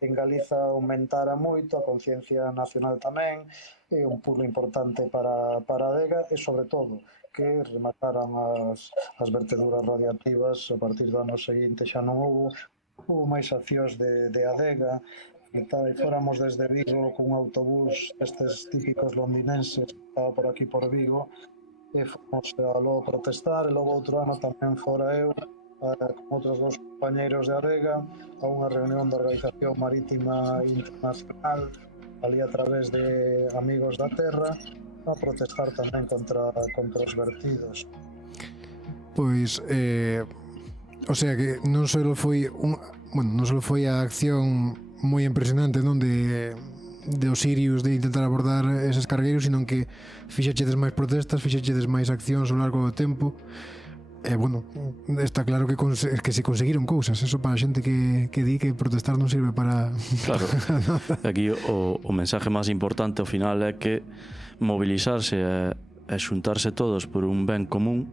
en Galiza aumentara moito, a conciencia nacional tamén, é un pulo importante para a adega e, sobre todo, que remataran as verteduras radiactivas. A partir do ano seguinte xa non houve máis accións de adega, e tal, e fóramos desde Vigo cun autobús estes típicos londinenses que estaba por aquí por Vigo, e fomos a logo protestar, e logo outro ano tamén fora eu con outros dos compañeiros de adega a unha reunión da Organización Marítima Internacional ali a través de Amigos da Terra a protestar tamén contra os vertidos. Pois o sea que non só foi non só foi a acción moi impresionante, non, de Osiris de intentar abordar eses cargueiros, sino que fixechedes máis protestas, fixechedes máis accións ao largo do tempo. Bueno, está claro que se conseguiron cousas. Eso para a xente que di que protestar non sirve para... Claro, aquí o mensaje máis importante ao final é que mobilizarse e xuntarse todos por un ben común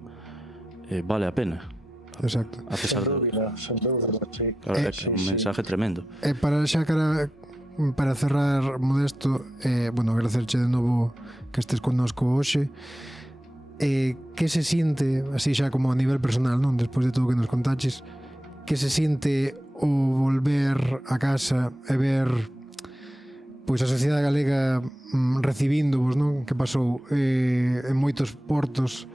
vale a pena. Exacto. A pesar Sen dúbida, sí. Claro, é un mensaje tremendo. Para xa cara, para cerrar, Modesto, bueno, agradecerche de novo que estés connosco hoxe. Que se siente, así xa como a nivel personal, non, despois de todo o que nos contaches, que se siente o volver a casa e ver pois a sociedade galega recibíndovos, non? Que pasou en moitos portos,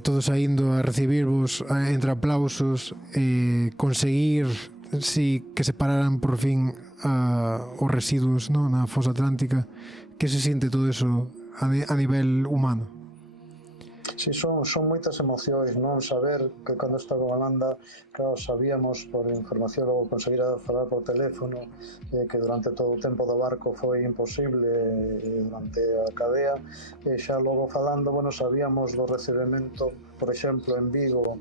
todos saindo a recibirvos entre aplausos, conseguir que se pararan por fin os residuos, non, na fosa atlántica. Que se siente todo eso a nivel humano? Si, son moitas emocións, non? Saber que cando estaba en Holanda, claro, sabíamos por información, logo conseguir falar por teléfono, que durante todo o tempo do barco foi imposible durante a cadea, e xa logo falando, bueno, sabíamos do recibimento, por exemplo, en Vigo,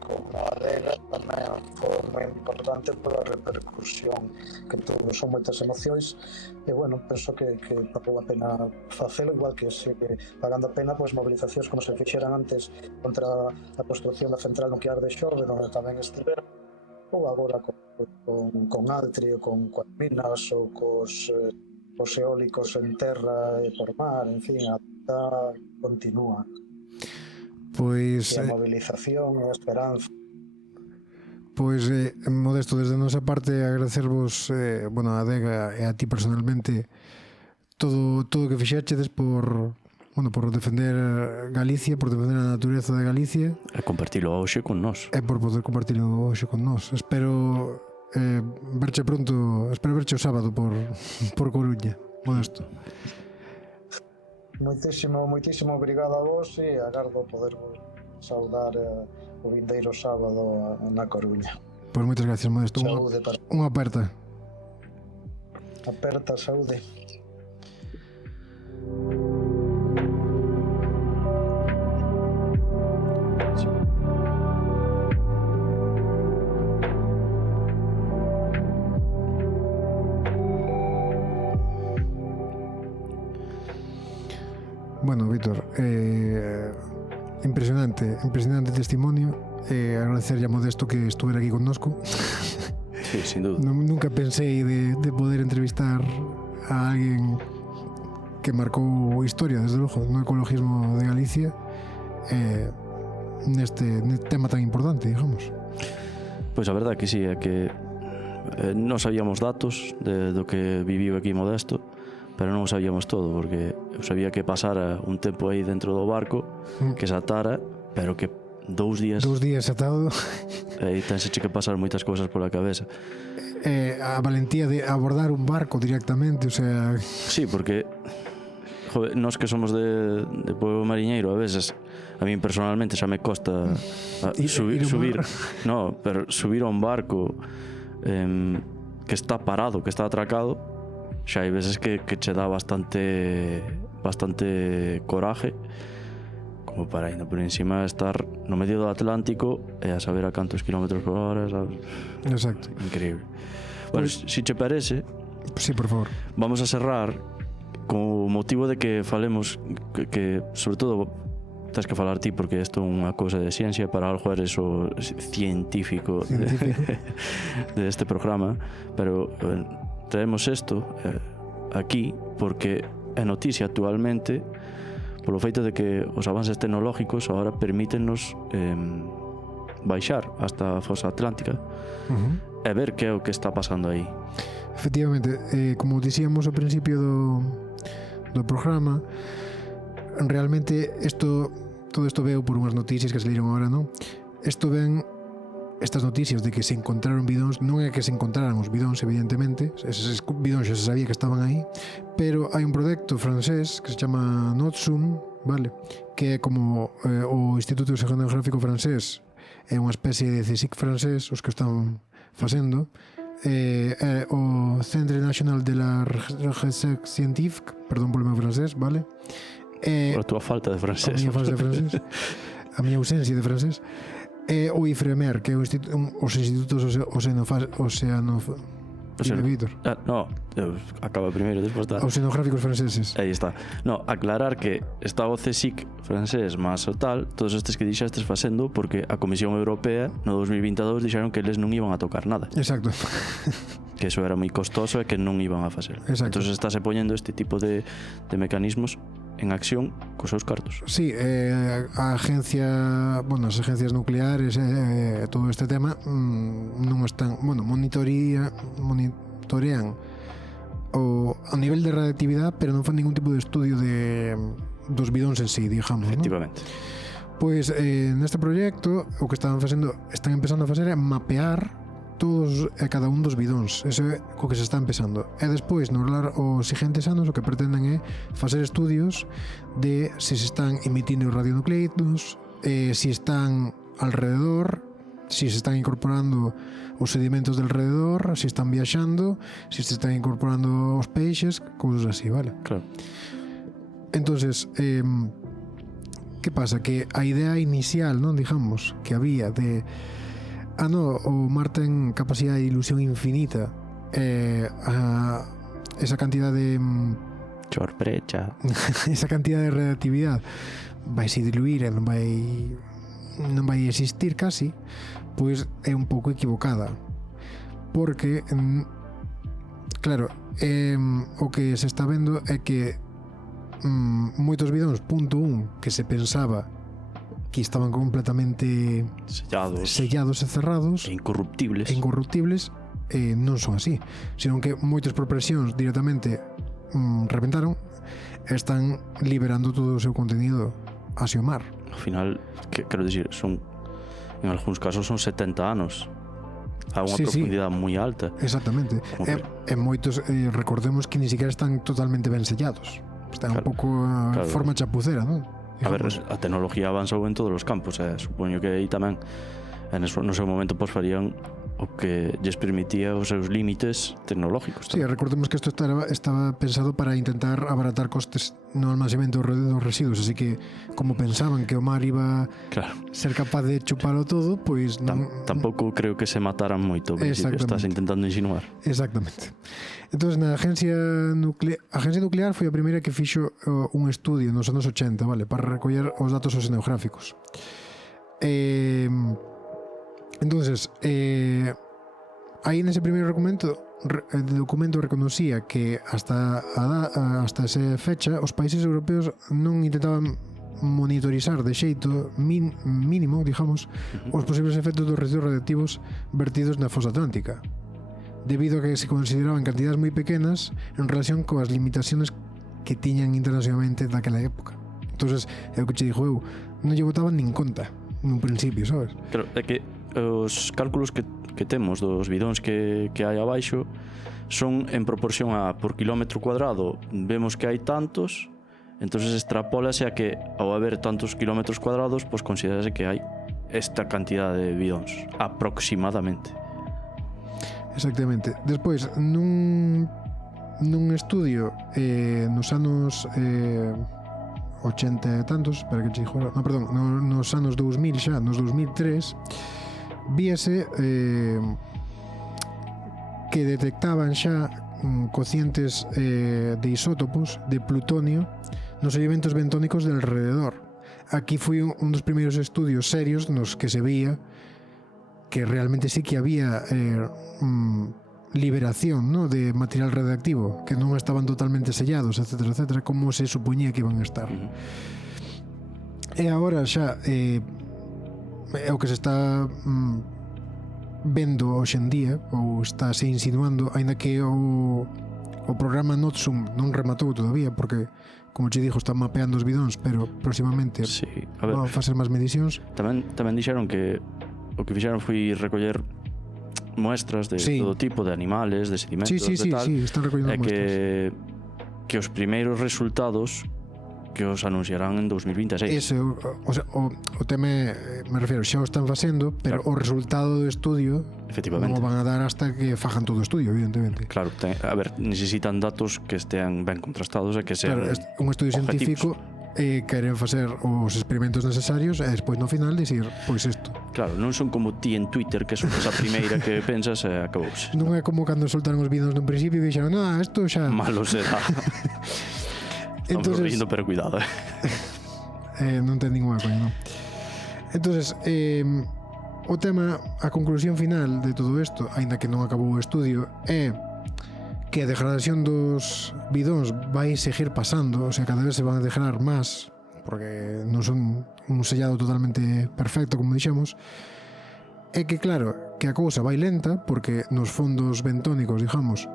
con a adega, tamén foi moi importante pola repercusión que tuvo. Son moitas emocións, e bueno, penso que pagou a pena facelo, igual que sigue pagando a pena pois movilizacións como se fixeran antes contra a construcción da central nuclear de Xove, onde tamén estiveron, ou agora con Altri, ou con minas, ou cos eólicos en terra e por mar, en fin, a vida continúa. Pois a movilización e a esperanza. Pois, Modesto, desde a nosa parte agradecervos, bueno, a adega e a ti personalmente todo o que fixechedes por defender Galicia, por defender a natureza de Galicia e compartilo hoxe con nós. E por poder compartilo hoxe con nós. Espero verche pronto, espero verche o sábado por Coruña, Modesto. Moitísimo obrigado a vos, e agardo poder saudar o vindeiro sábado na Coruña. Pois moitas gracias, Modesto. Saúde para... Unha aperta. Aperta, saúde. Bueno, Víctor, impresionante testimonio. Agradecerlle a Modesto que estuviera aquí connosco. Sí, sin duda. Nunca pensei de poder entrevistar a alguén que marcou historia, desde logo, no ecologismo de Galicia, neste tema tan importante, digamos. Pois a verdade que sí, é que non sabíamos datos do que viviu aquí Modesto, pero non o sabíamos todo, porque eu sabía que pasara un tempo aí dentro do barco, que se atara, pero que 2 días atado, e tense que pasar moitas cousas pola cabeza. A valentía de abordar un barco directamente, o sea... Sí, porque joder, nós que somos de pueblo mariñeiro, a veces a mí personalmente xa me costa subir no, pero subir a un barco que está parado, que está atracado, xa hai veces que che dá bastante coraje como para ainda por encima estar no medio do Atlántico e a saber a cantos kilómetros por hora, sabes? Exacto. Increíble. Bueno, si che parece, sí, por favor, vamos a cerrar con o motivo de que falemos que sobre todo tens que falar ti porque isto é unha cousa de ciencia, para algo eres o científico. De este programa, pero traemos isto aquí porque é noticia actualmente polo feito de que os avances tecnológicos agora permítennos baixar hasta a fosa atlántica e ver que é o que está pasando aí. Efectivamente, como dicíamos ao principio do programa, realmente todo isto veo por unhas noticias que saíron agora, non? Estas noticias de que se encontraron bidóns, non é que se encontraran os bidóns, evidentemente, eses bidóns xa se sabía que estaban aí, pero hai un proxecto francés que se chama NOTSUM, vale? Que é como o Instituto Oceanográfico francés, é unha especie de CSIC francés, os que están facendo, é o Centre National de la Recherche Scientifique, perdón polo meu francés, vale? Por a túa falta de francés. A miña falta de francés, a miña ausencia de francés. E o IFREMER, que é os institutos acaba primeiro, despois está oceanográficos franceses. Aí está. No, aclarar que está o CSIC francés máis o tal, todos estes que dixestes facendo porque a Comisión Europea no 2022 dixeron que eles non iban a tocar nada. Exacto. Que eso era moi costoso e que non iban a facer. Exacto. Entón estáse poñendo este tipo de mecanismos en acción cos seus cartos. Sí, a agencia, bueno, as agencias nucleares todo este tema non están, bueno, monitorean o nivel de radioactividade, pero non fan ningún tipo de estudio dos bidóns en sí, digamos, efectivamente, ¿no? Pois neste proxecto o que están empezando a facer é mapear todos e cada un dos bidóns. Eso é co que se está empezando. E despois, no os seguintes anos, o que pretenden é facer estudios de se están emitindo radionucleidos, se están alrededor, se están incorporando os sedimentos del alrededor, se están viaxando, se están incorporando os peixes, cousas así, vale? Claro. Entonces, que pasa? Que a idea inicial, non, digamos, que había de o mar ten capacidade de ilusión infinita, esa cantidad de sorpresa esa cantidad de radioactividade vai se diluir e non vai existir casi, pois é un pouco equivocada, porque claro, o que se está vendo é que moitos bidóns punto 1 que se pensaba que estaban completamente sellados e cerrados e incorruptibles non son así, senón que moitas por presións directamente reventaron e están liberando todo o seu contenido hacia o mar. Ao final, quero dicir, en algúns casos son 70 anos a unha profundidade moi alta. Exactamente. E moitos, recordemos que ni siquiera están totalmente ben sellados, están un pouco forma chapucera, non? A ver, a tecnología avanzou en todos os campos, supoño que aí tamén no seu momento farían o que lles permitía os seus límites tecnológicos. Sí, recordemos que isto estaba pensado para intentar abaratar costes no almacenamento dos residuos, así que como pensaban que o mar iba ser capaz de chupalo todo, pois tampouco creo que se mataran moito, estás intentando insinuar. Exactamente. Entonces, na agencia nuclear foi a primeira que fixo un estudio nos anos 80, vale, para recoller os datos oceanográficos. Entonces, aí nese primeiro documento reconocía que hasta esa fecha os países europeos non intentaban monitorizar de xeito mínimo, digamos, os posibles efectos dos residuos radioactivos vertidos na fosa atlántica, debido a que se consideraban cantidades moi pequenas en relación coas limitaciones que tiñan internacionalmente daquela época. Entonces, é o que che dixo eu, non lle botaban nin conta nun principio, sabes? Claro, é que os cálculos que temos dos bidóns que hai abaixo son en proporción a por kilómetro cuadrado vemos que hai tantos, entonces extrapólase a que ao haber tantos kilómetros cuadrados pois considerase que hai esta cantidad de bidóns aproximadamente. Exactamente. Despois, nun estudio nos anos 80 e tantos, espera que che digo, nos anos 2000 xa, nos 2003 víase que detectaban xa cocientes de isótopos de plutonio nos sedimentos bentónicos del alrededor. Aquí foi un dos primeiros estudios serios nos que se veía que realmente sí que había liberación, ¿no?, de material radioactivo, que non estaban totalmente sellados, etcétera, etcétera, como se supoñía que iban a estar. E agora xa é o que se está vendo hoxe en día, ou está se insinuando, aínda que o programa Notsum non rematou todavía, porque, como che dixo, están mapeando os bidóns, pero próximamente van a facer máis medicións. Tamén dixeron que o que fixeron foi recoller muestras de todo tipo, de animales, de sedimentos, de tal. Sí, están recollendo muestras. Que os primeiros resultados que os anunciarán en 2026. Ese, o tema, me refiero, xa o están facendo, pero o resultado do estudio non o van a dar hasta que fajan todo o estudio, evidentemente. Claro, a ver, necesitan datos que estean ben contrastados e que sean un estudio científico, queren facer os experimentos necesarios e despois no final dicir, pois isto. Claro, non son como ti en Twitter, que son esa primeira que pensas e acabouse. Non é como cando soltaron os vídeos nun principio e dixeron, isto xa... Malo será. Estamos rindo, pero cuidado. Non ten ninguna coña, non? Entonces, o tema, a conclusión final de todo isto, aínda que non acabou o estudio, é que a degradación dos bidóns vai seguir pasando, o sea, cada vez se van a degradar máis, porque non son un sellado totalmente perfecto, como dixemos. É que, claro, que a cousa vai lenta, porque nos fondos bentónicos, digamos,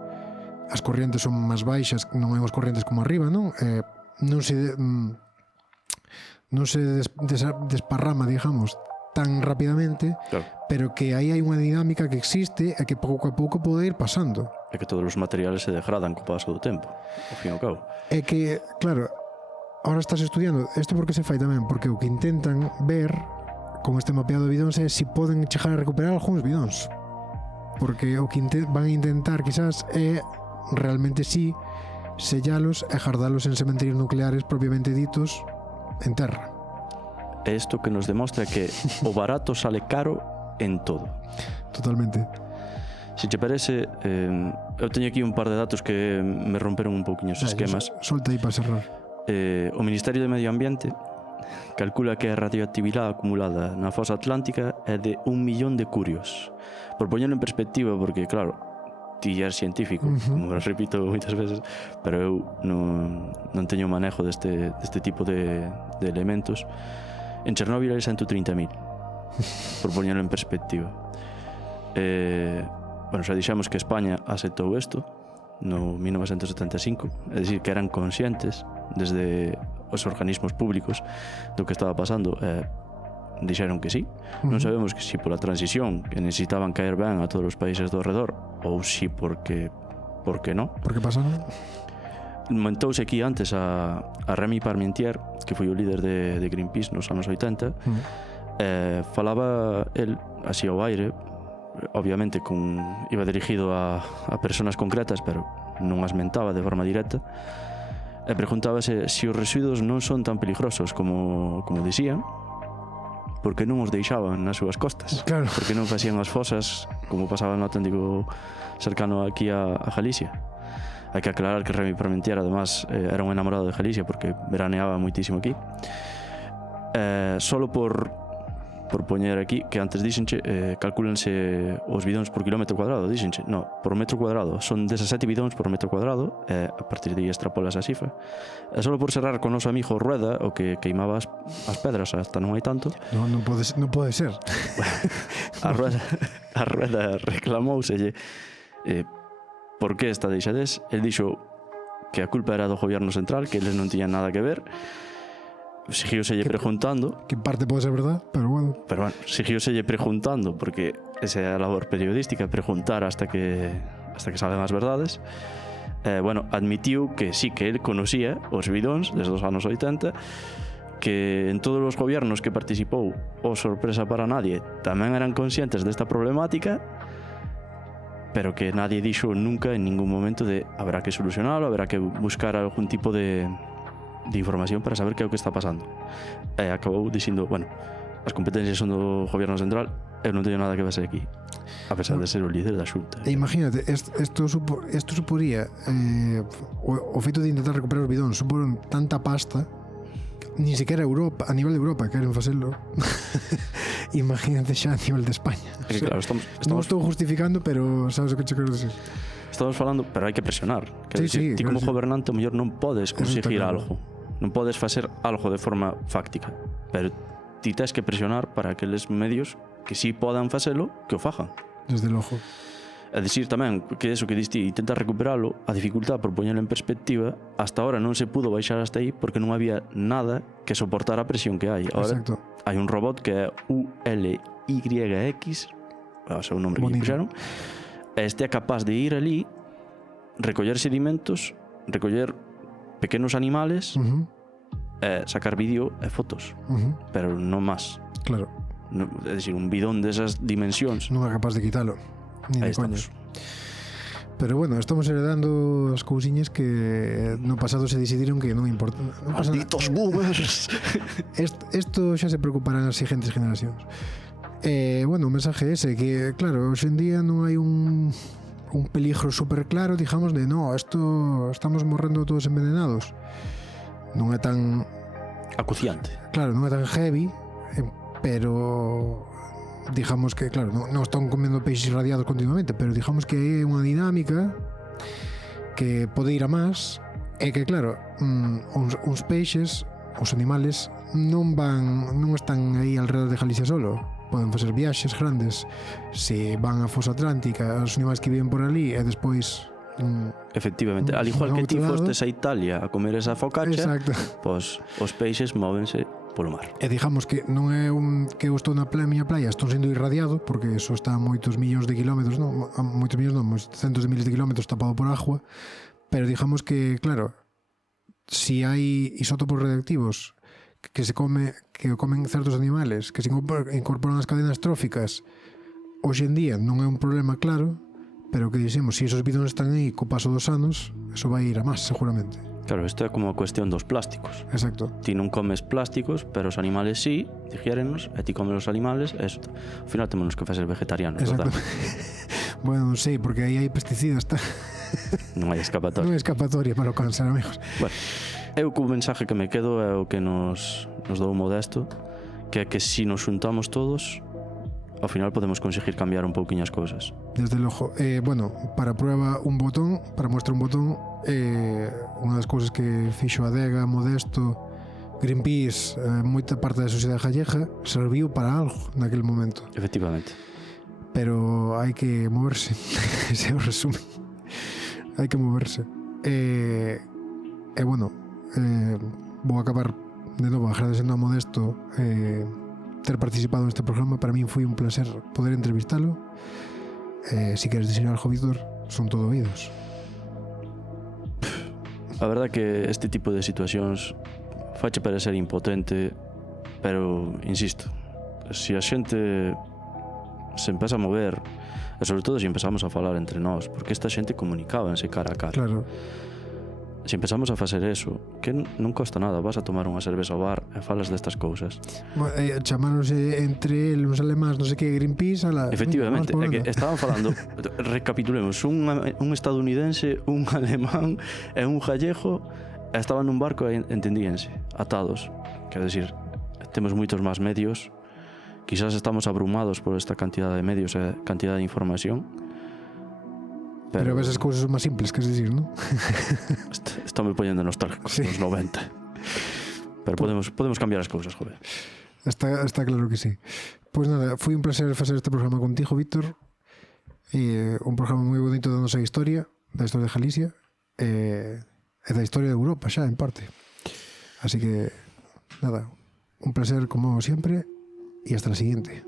as corrientes son máis baixas, non hai as corrientes como arriba, non? Non se desparrama, digamos, tan rapidamente, claro, pero que aí hai unha dinámica que existe e que pouco a pouco pode ir pasando. É que todos os materiales se degradan co paso do tempo, ao fin e ao cabo. É que, claro, ahora estás estudiando, isto porque se fai tamén, porque o que intentan ver con este mapeado de bidóns é se poden chegar a recuperar algúns bidóns, porque o que van a intentar quizás é realmente sí sellalos e gardalos en cementerios nucleares propiamente ditos en terra. É isto que nos demostra que o barato sale caro en todo. Totalmente. Se te parece, eu teño aquí un par de datos que me romperon un pouquiño os esquemas. Solta aí para cerrar. O Ministerio de Medio Ambiente calcula que a radioactividade acumulada na fosa atlántica é de 1 millón de curios. Por poñerlo en perspectiva, porque claro, ti é científico, como repito moitas veces, pero eu non teño manejo deste tipo de elementos. En Chernóbil hai 130.000, por poñerlo en perspectiva. Bueno, xa dixemos que España aceptou isto no 1975, é dicir, que eran conscientes desde os organismos públicos do que estaba pasando, dixeron que sí. Non sabemos que si pola transición, que necesitaban caer ben a todos os países do redor, ou si porque non. Por que pasaron? Mentouse aquí antes a Rémy Parmentier, que foi o líder de Greenpeace nos anos 80. Falaba el así ao aire, obviamente iba dirigido a personas concretas, pero non as mentaba de forma directa, e preguntábase se os residuos non son tan peligrosos como dicían, porque non os deixaban nas súas costas, claro, porque non facían as fosas como pasaba no Atlántico cercano aquí a Galicia. Hai que aclarar que Rémy Parmentier además era un enamorado de Galicia porque veraneaba moitísimo aquí. Solo por poñer aquí que antes díxenche, calcúlense os bidóns por kilómetro cuadrado, díxenche, no, por metro cuadrado, son 17 bidóns por metro cuadrado, a partir de aí extrapolas a cifra. Solo por cerrar con o noso amigo Rueda, o que queimaba as pedras, hasta non hai tanto. Non pode ser. A Rueda reclamouselle por que esta deixadez. El dixo que a culpa era do gobierno central, que eles non tiñan nada que ver. Siguióselle preguntando, que en parte pode ser verdad, pero bueno, siguióselle preguntando, porque esa é a labor periodística, preguntar hasta que salgan as verdades. Bueno, admitiu que sí, que él conocía os bidóns desde os anos 80, que en todos os gobiernos que participou, o sorpresa para nadie, tamén eran conscientes desta problemática, pero que nadie dixo nunca en ningún momento de habrá que solucionarlo, habrá que buscar algún tipo de información para saber que é o que está pasando. Acabou dicindo, bueno, as competencias son do gobierno central, eu non teño nada que ver aquí. A pesar de ser o líder da xunta. E imagínate, isto suporía o feito de intentar recuperar os bidóns suporon tanta pasta que ni siquiera Europa, a nivel de Europa queren facelo. Imagínate xa a nivel de España. Que claro, Non estou justificando, pero sabes o que che quero decir. Estamos falando, pero hai que presionar. Quero Sí, dicir, ti como gobernante, o mellor non podes conseguir claro. algo. Non podes facer algo de forma fáctica. Pero ti tens que presionar para aqueles medios que sí podan facelo, que o fajan. Desde logo. É dicir tamén que eso que diste, intenta recuperalo, a dificultad por poñelo en perspectiva, hasta ahora non se pudo baixar hasta aí porque non había nada que soportara a presión que hai. Ahora Exacto. hai un robot que é ULYX, o seu nombre que puxeron, e este é capaz de ir ali, recoller sedimentos, recoller pequenos animales, e sacar vídeo e fotos, pero non máis. Claro. É dicir, un bidón desas dimensións. Non é capaz de quitalo. Ni Aí de coña. estamos. Pero bueno, estamos heredando as cousiñas que no pasado se decidiron que non importa. Non pasa nada. Malditos boomers. Isto xa se preocuparán as seguintes generacións. Bueno, o mensaje ese que, claro, hoxe en día non hai un peligro super claro, digamos, de no, estamos morrendo todos envenenados. Non é tan Acuciante. claro, non é tan heavy, pero digamos que, claro, non están comendo peixes irradiados continuamente, pero digamos que hai unha dinámica que pode ir a máis e que, claro, uns peixes, os animales non están aí alrededor de Galicia solo, poden facer viaxes grandes, se van á fosa atlántica, os animais que viven por ali e despois Efectivamente, al igual que ti fostes a Italia a comer esa focaccia, exacto. pois os peixes móvense polo mar. E digamos que non é que eu estou na miña playa, estou sendo irradiado, porque eso está a moitos millóns de kilómetros, non, moitos millóns non, centos de miles de kilómetros tapado por agua, pero digamos que, claro, si hai isótopos radioactivos que comen certos animales, que se incorporan ás cadenas tróficas, hoxe en día non é un problema claro, pero que dixemos, se esos bidóns están aí co paso dos anos, eso vai ir a máis, seguramente. Claro, isto é como a cuestión dos plásticos. Exacto. Ti non comes plásticos, pero os animales sí, digiérennos, e ti comes os animales, e eso. Ao final temos que facer vegetarianos, Exacto. verdad? Bueno, non sei, porque aí hai pesticidas, Non hai non escapatoria. hai escapatoria para o cáncer, amigos. Bueno, eu co mensaje que me quedo é o que nos dou Modesto, que é que si nos xuntamos todos, ao final podemos conseguir cambiar un pouquiño as cousas. Desde logo. Bueno, para prueba un botón, para muestra un botón, unha das cousas que fixo a Adega, Modesto, Greenpeace, moita parte da sociedade gallega, serviu para algo naquele momento. Efectivamente. Pero hai que moverse. Ese é o resumen. Hai que moverse. Bueno, vou acabar de novo agradecendo a Modesto ter participado neste programa. Para min foi un placer poder entrevistalo. Si queres dicir algo, Víctor, son todo oídos. A verdad que este tipo de situacións fache parecer impotente, pero, insisto, se a xente se empeza a mover, e sobre todo se empezamos a falar entre nós, porque esta xente comunicábanse cara a cara. Claro. Se empezamos a facer eso, que non costa nada, vas a tomar unha cerveza ao bar e falas destas cousas. Chamáronse entre uns alemáns, non sei que, Greenpeace, Efectivamente, é que estaban falando, recapitulemos, un estadounidense, un alemán e un gallego, e estaban nun barco e entendíanse, atados. Quero dicir, temos moitos máis medios, quizás estamos abrumados por esta cantidad de medios e cantidad de información, pero ves as cousas son máis simples, queres dicir, non? Estamos poñendo nostálgicos, sí. Nos 90. Pero podemos cambiar as cousas, joder. Está claro que sí. Pois nada, foi un placer facer este programa contigo, Víctor. Un programa moi bonito da nosa historia, da historia de Galicia, e da historia de Europa xa, en parte. Así que, nada, un placer como sempre, e hasta la siguiente.